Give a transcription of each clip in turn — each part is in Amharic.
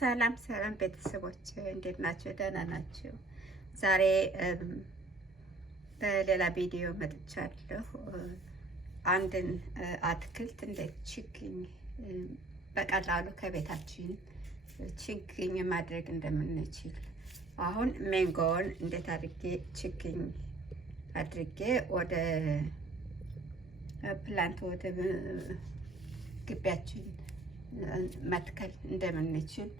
ሰላም ሰላም ቤተሰቦች እንዴት ናቸው? ደህና ናቸው? ዛሬ በሌላ ቪዲዮ መጥቻለሁ። አንድን አትክልት እንዴት ችግኝ በቀላሉ ከቤታችን ችግኝ ማድረግ እንደምንችል፣ አሁን ሜንጎውን እንዴት አድርጌ ችግኝ አድርጌ ወደ ፕላንት ወደ ግቢያችን መትከል እንደምንችል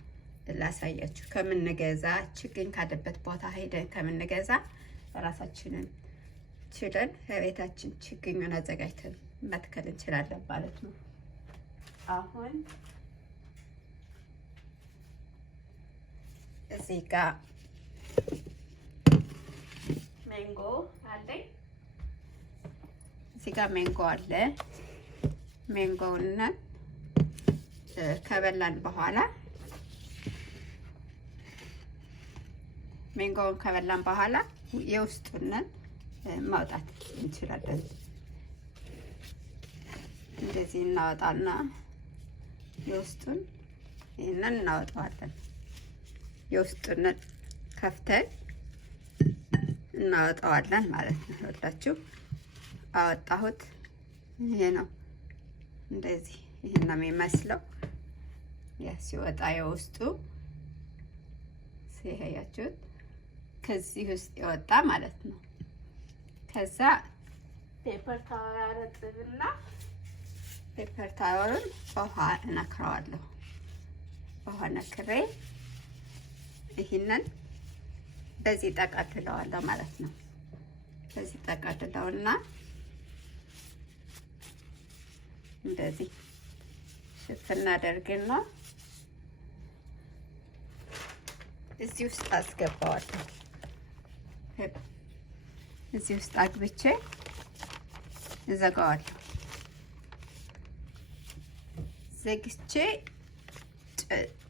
ላሳያችሁ። ከምንገዛ ችግኝ ካለበት ቦታ ሄደን ከምንገዛ ራሳችንን ችለን ከቤታችን ችግኙን አዘጋጅተን መትከል እንችላለን ማለት ነው። አሁን እዚህ ጋር ሜንጎ አለኝ። እዚህ ጋር ሜንጎ አለ። ሜንጎውና ከበላን በኋላ ሜንጎውን ከበላን በኋላ የውስጡን ማውጣት እንችላለን። እንደዚህ እናወጣና የውስጡን ይሄንን እናወጣዋለን። የውስጡን ከፍተን እናወጣዋለን ማለት ነው። ወጣችሁ አወጣሁት። ይሄ ነው እንደዚህ ይሄን ነው የሚመስለው። ያ ሲወጣ የውስጡ ሲያያችሁት ከዚህ ውስጥ ይወጣ ማለት ነው። ከዛ ፔፐር ታወር አረጥብና ፔፐር ታወርን በውሃ እነክረዋለሁ። በውሃ ነክሬ ይሄንን በዚህ ጠቀልለዋለሁ ማለት ነው። በዚህ ጠቀልለውና እንደዚህ ሽፍና አደርግና እዚህ ውስጥ አስገባዋለሁ። እዚህ ውስጥ አግብቼ እዘጋዋለሁ። ዘግቼ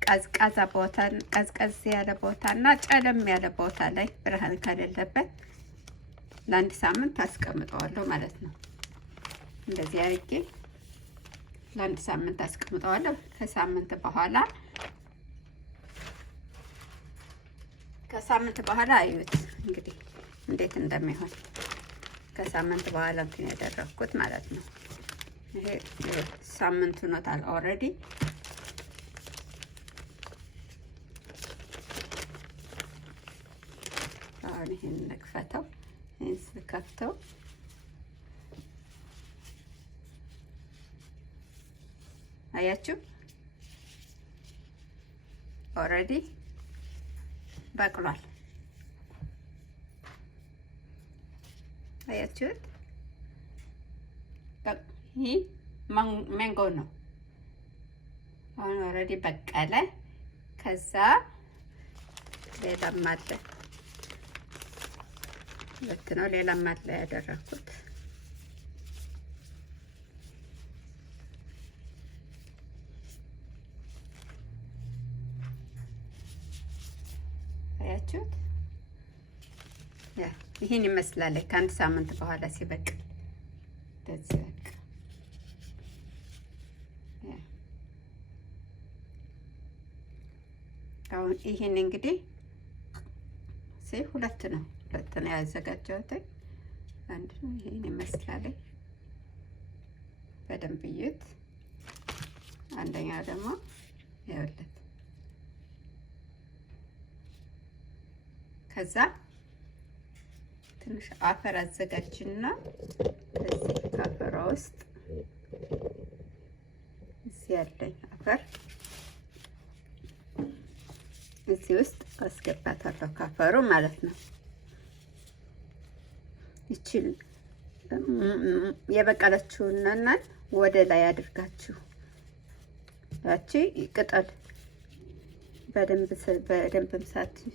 ቀዝቃዛ ቦታ፣ ቀዝቀዝ ያለ ቦታ እና ጨለም ያለ ቦታ ላይ ብርሃን ከሌለበት ለአንድ ሳምንት አስቀምጠዋለሁ ማለት ነው። እንደዚህ አድርጌ ለአንድ ሳምንት አስቀምጠዋለሁ። ከሳምንት በኋላ አዩት እንግዲህ እንዴት እንደሚሆን። ከሳምንት በኋላ እንትን ያደረኩት ማለት ነው። ይሄ ሳምንት ሆኖታል ኦልሬዲ። አሁን ይሄን እንክፈተው። ይሄን ስከፍተው አያችሁ ኦልሬዲ በቅሏል። አያችሁት? ይህ ማንጎ ነው። አሁን ኦልሬዲ በቀለ። ከዛ ሌላም አለ፣ ሁለት ነው። ሌላም አለ ያደረኩት። አያችሁት? ይሄን ይመስላል። ከአንድ ሳምንት በኋላ ሲበቅል እንደዚህ በቃ አሁን ይሄን እንግዲህ ሁለት ነው ያዘጋጀሁት። አንድ ነው። ይሄን ይመስላል። በደንብ እዩት። አንደኛ ደግሞ ይኸውልህ። ከዛ ትንሽ አፈር አዘጋጅና እዚህ ካፈራ ውስጥ እዚህ ያለኝ አፈር እዚህ ውስጥ አስገባታለሁ። ካፈሩ ማለት ነው። ይቺን የበቀለችውና ወደ ላይ አድርጋችሁ ያቺ ቅጠል በደንብ ሳትሉ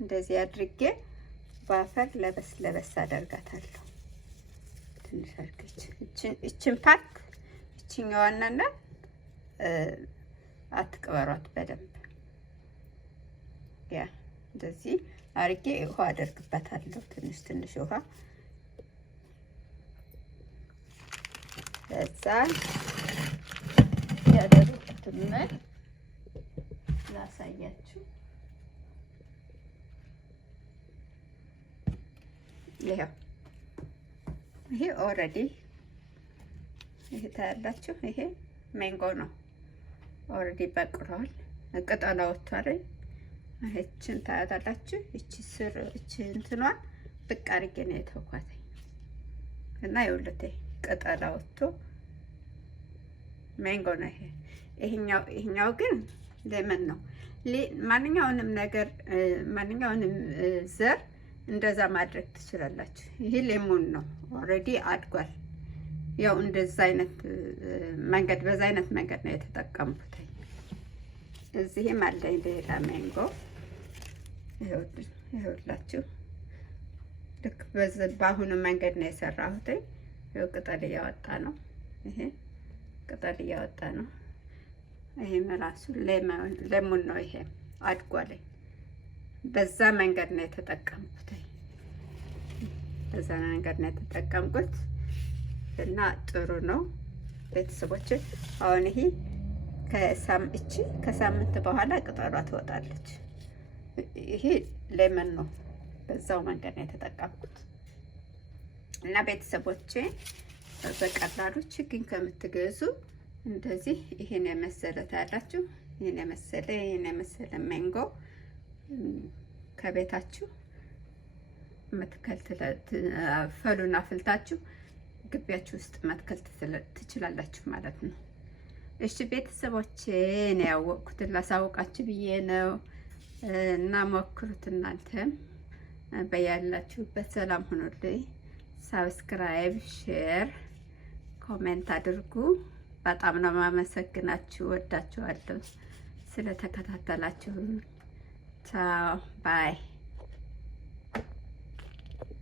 እንደዚህ አድርጌ በአፈር ለበስ አደርጋታለሁ። ትንሽ አድርገች እችን ፓርት እችኛዋና አትቅበሯት በደንብ። ያ እንደዚህ አድርጌ ውሃ አደርግበታለሁ። ትንሽ ውሃ ከዛ ያደረኩትን ላሳያችሁ። ይሄው ይሄ ኦልሬዲ ይሄ ታያላችሁ። ይሄ ማንጎ ነው። ኦልሬዲ በቅሏል። ቅጠሏ ወጥቷል። እቺን ታያታላችሁ። እቺ ስር እቺ እንትኗን ብቅ አድርጌ ነው የተውኳት እና ይኸውልህ ቅጠሏ ወጥቶ ማንጎ ነው። ይሄኛው ግን ሌመን ነው። ማንኛውንም ነገር ማንኛውንም ዘር እንደዛ ማድረግ ትችላላችሁ። ይሄ ሌሞን ነው። ኦልሬዲ አድጓል። ያው እንደዛ አይነት መንገድ በዛ አይነት መንገድ ነው የተጠቀምኩት። እዚህም አለኝ ሌላ ማንጎ ይኸውላችሁ። ልክ በአሁኑ መንገድ ነው የሰራሁት። ይኸው ቅጠል እያወጣ ነው። ይሄ ቅጠል እያወጣ ነው። ይሄም ራሱ ሌሞን ነው። ይሄ አድጓል። በዛ መንገድ ነው የተጠቀምኩት። በዛ መንገድ ነው የተጠቀምኩት እና ጥሩ ነው ቤተሰቦች። አሁን ይሄ ከሳምንት በኋላ ቅጠሏ ትወጣለች። ይሄ ሌመን ነው። በዛው መንገድ ነው የተጠቀምኩት እና ቤተሰቦቼ በቀላሉ ችግኝ ከምትገዙ እንደዚህ ይሄን የመሰለ ታያላችሁ። ይሄን የመሰለ ማንጎ ከቤታችሁ መትከል ፈሉን አፍልታችሁ ግቢያችሁ ውስጥ መትከል ትችላላችሁ ማለት ነው። እሺ ቤተሰቦቼ እኔ ያወቅኩትን ላሳውቃችሁ ብዬ ነው እና ሞክሩት። እናንተም በያላችሁበት ሰላም ሁኑልኝ። ሳብስክራይብ፣ ሼር፣ ኮሜንት አድርጉ። በጣም ነው ማመሰግናችሁ። ወዳችኋለሁ ስለተከታተላችሁ። ቻው ባይ